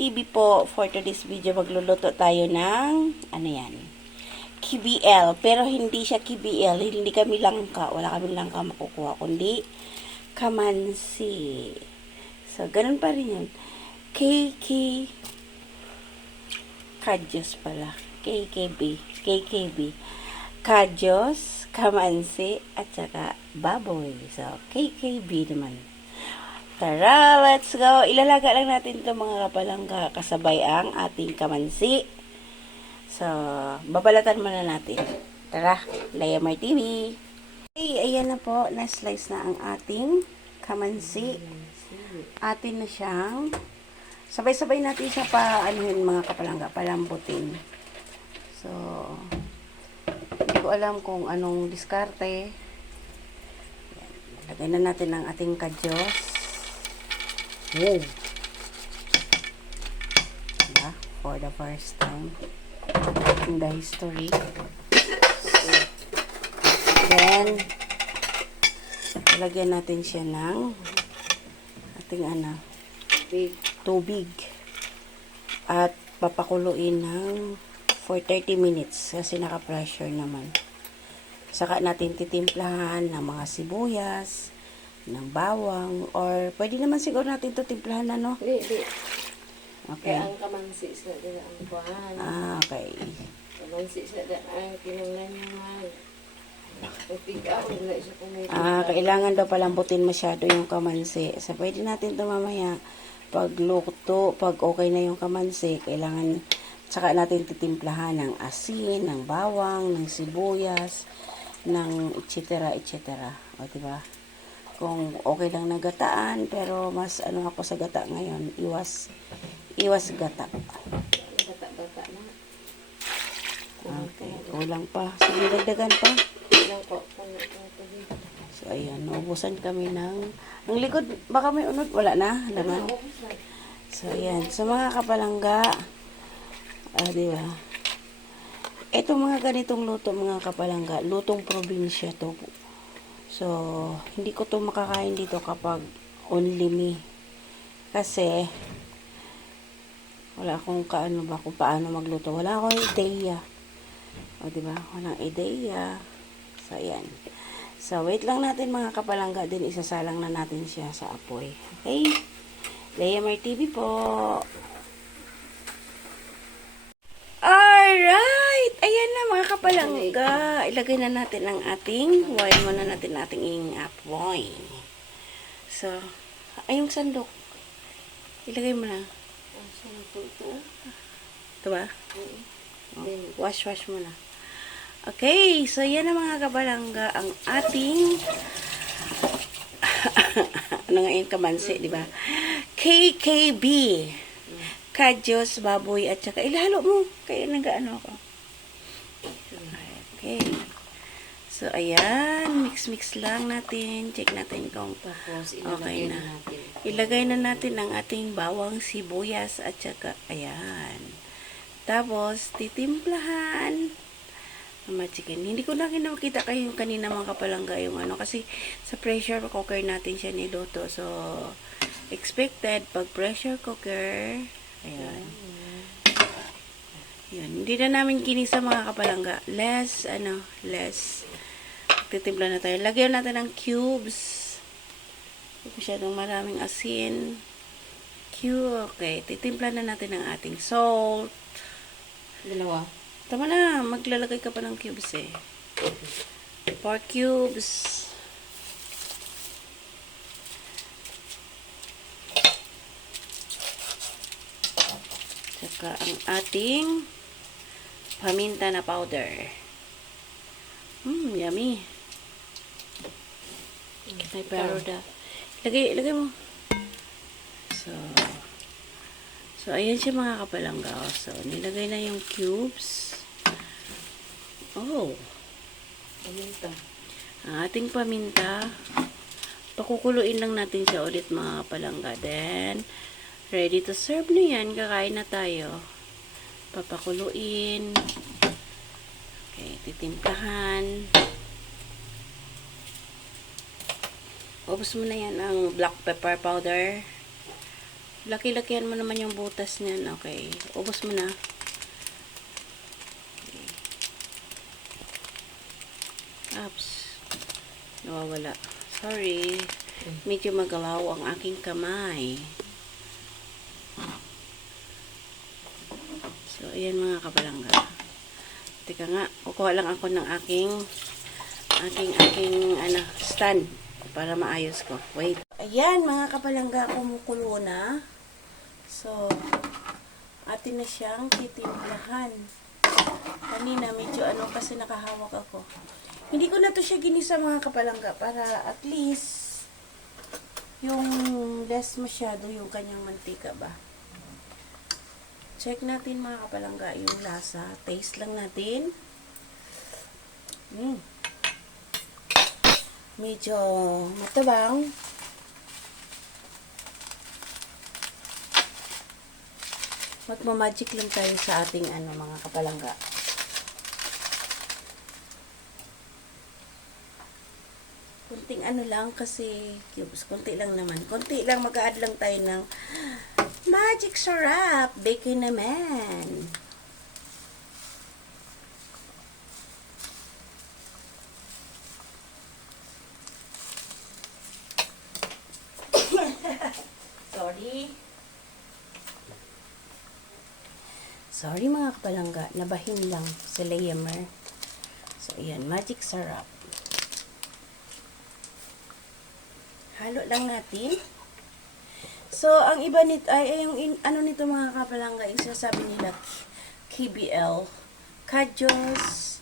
TV po. For today's video, magluluto tayo ng, ano yan, KBL. Pero hindi siya KBL. Hindi kami langka. Wala kami langka makukuha. Kundi kamansi. So, ganun pa rin yun. KK Kadyos pala. KKB. Kadyos, kamansi, at saka baboy. So, KKB naman. Tara, let's go. Ilalaga lang natin ito mga kapalangga kasabay ang ating kamansi. So, babalatan muna natin. Tara, Layamar TV. Okay, ayan na po. Na-slice na ang ating kamansi. Atin na siyang sabay-sabay natin siya pa, ano yun mga kapalangga, palambutin. So, hindi ko alam kung anong diskarte. Lagay na natin ang ating kadyos. Wow. Diba? For the first time in the history. Then, lagyan natin siya ng ating tubig. At papakuluin ng for 30 minutes kasi naka-pressure naman. Saka natin titimplahan ng mga sibuyas, ng bawang, or pwede naman siguro natin ito timplahan na, no? Di. Okay. Kaya ang kamansi sa dila ang kuhan. Okay. Kamansi sa dila ang kinanglan naman. Pagpigaw, wala siya kumita. Kailangan daw palambutin masyado yung kamansi. So, pwede natin ito mamaya pag luto, pag okay na yung kamansi, kailangan saka natin titimplahan ng asin, ng bawang, ng sibuyas, ng etc. O, diba? Kung okay lang na gataan, pero mas ako sa gata ngayon, iwas gata. Gata-gata na. Okay, kulang pa. Sige, dagdagan pa. Lang po. So, ayan, naubusan kami ng, ang likod, baka may unod, wala na, laman. So, ayan, sa mga kapalangga, diba? Ito mga ganitong luto, mga kapalangga, lutong probinsya to. So, hindi ko to makakain dito kapag only me. Kasi, wala akong kung paano magluto. Wala akong ideya. O, diba? Walang ideya. So, ayan. So, wait lang natin mga kapalangga din. Isasalang na natin siya sa apoy. Okay? Layamar TV po. Alright! Ayan na mga kapalangga. Ilagay na natin ang ating, huwain muna natin ang ating apoy. So, ay yung sandok. Ilagay mo na. Ito ba? Wash mo na. Okay, so yan na mga kapalangga ang ating ano nga yung kamansi, di ba? KKB. Kadyos, baboy, at saka ilalo mo. Kaya nag-ano ako. Okay. So, ayan. Mix lang natin. Check natin kung okay na. Ilagay na natin ang ating bawang, sibuyas, at saka, ayan. Tapos, titimplahan. Chicken. Hindi ko lang nakita kayo kanina mga kapalangga yung kasi sa pressure cooker natin siya niluto. So, expected pag pressure cooker, ayan. Yan. Hindi na namin kinisa mga kapalangga. Less. Titimpla na tayo. Lagyan natin ng cubes. Masyadong maraming asin. Okay. Titimpla na natin ang ating salt. Dalawa. Tama na. Maglalagay ka pa ng cubes eh. 4 cubes. Saka ang ating paminta na powder. Yummy. May paruda. Lagay mo. So, ayan siya mga kapalangga. So, nilagay na yung cubes. Oh. Paminta. Ang ating paminta. Pakukuluin lang natin siya ulit mga kapalangga. Then, ready to serve na yan. Kakain na tayo. Papakuluin. Okay, titimplahan. Ubus mo na yan ang black pepper powder. Laki-lakihan mo naman yung butas niyan. Okay. Ubos mo na. Oops. Nawawala. Sorry. Medyo magalaw ang aking kamay. So, ayan mga kapalangga. Teka nga, kukuha lang ako ng aking stand para maayos ko. Wait. Ayan mga kapalangga, kumukulo na. So, atin na siyang titimplahan. Kanina medyo kasi nakahawak ako. Hindi ko na to siya ginisa mga kapalangga para at least yung less masyado yung kanyang mantika ba. Check natin mga kapalangga yung lasa. Taste lang natin. Medyo matabang. Magmamagic lang tayo sa ating mga kapalangga. Kunting lang kasi cubes. Kunti lang naman. Kunti lang, mag-add lang tayo ng magic syrup. Bacon naman. Sorry mga kapalangga. Nabahin lang sa layer. So, ayan. Magic syrup. Halo lang natin. So, ang iba nito ay yung nito mga kapalangga, yung sasabi nila KBL, Kadyos,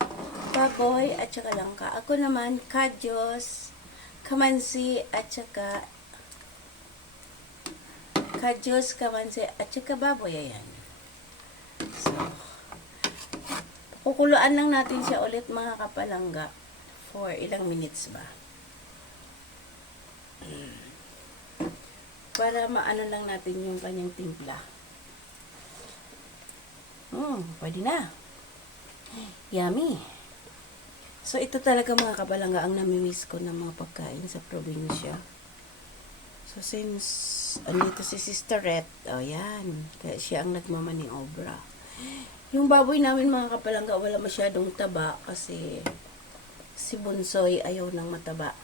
Baboy, at saka langka. Ako naman, Kadyos, Kamansi, at saka Kadyos, Kamansi, at saka Baboy. Ayan. So, kukuluan lang natin siya ulit mga kapalangga for ilang minutes ba. Para maano lang natin yung kanyang timpla. Pwede na. Yummy. So, ito talaga mga kapalangga ang namimiss ko ng mga pagkain sa probinsya. So, since andito si Sister Ret, yan. Kaya siya ang nagmamaniobra. Yung baboy namin mga kapalangga, wala masyadong taba kasi si Bunsoy ayaw ng mataba.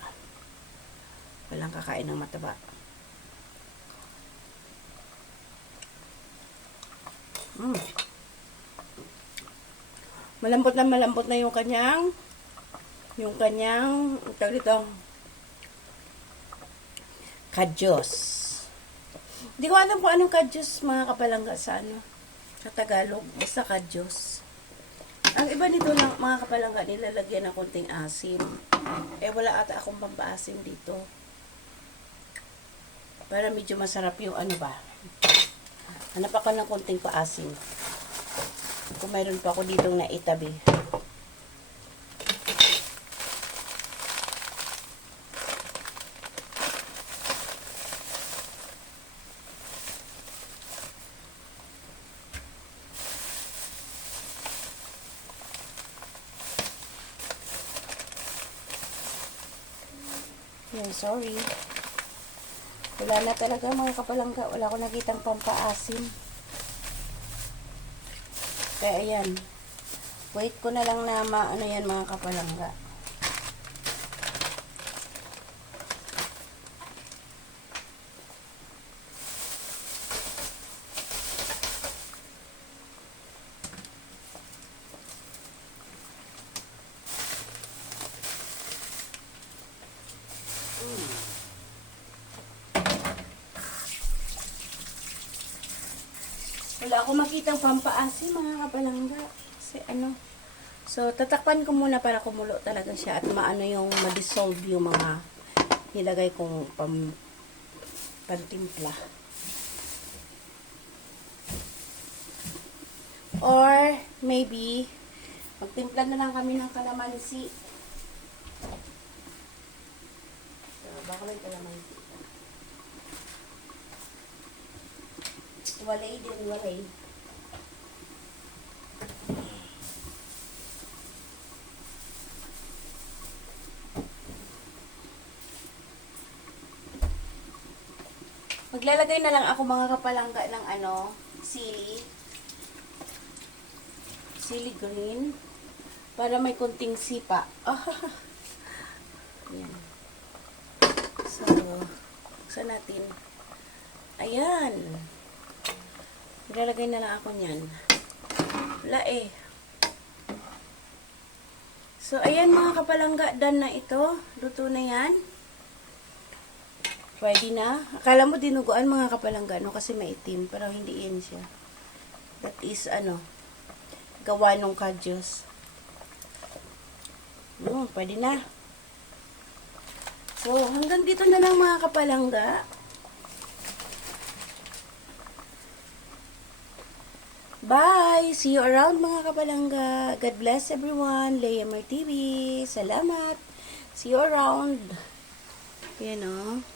Walang kakain ng mataba. Malambot na yung kanyang tawag dito, kadyos. Hindi ko alam kung anong kadyos mga kapalangga sa sa Tagalog, basta kadyos. Ang iba nito lang mga kapalangga, nilalagyan ng konting asim. Wala ata akong pampaasim dito. Para medyo masarap yung ba. Hanap ako ng konting paasim. Kung mayroon pa ako ditong naitabi. Sorry. Wala na talaga mga kapalangga. Wala ko nakitang pampaasim. Kaya ayan. Wait ko na lang na yan mga kapalangga. Wala ako makitang pampaasim mga kapalangga. Kasi So, tatakpan ko muna para kumulo talaga siya at maano yung ma-dissolve yung mga nilagay kong pantimpla. Or, maybe, magtimpla na lang kami ng kalamansi. So, baka may kalamansi. Walay din, walay. Maglalagay na lang ako mga kapalangga ng sili. Sili green. Para may kunting sipa. Yan. So, buksan natin. Ayan. Maglalagay na lang ako niyan. Wala eh. So, ayan mga kapalangga, done na ito. Luto na yan. Pwede na. Akala mo dinuguan mga kapalangga, no? Kasi maitim. Pero hindi yan siya. That is, gawa nung kadyos. Pwede na. So, hanggang dito na lang mga kapalangga. Bye! See you around mga kapalangga. God bless everyone. Leia Mar TV. Salamat. See you around. Yan o.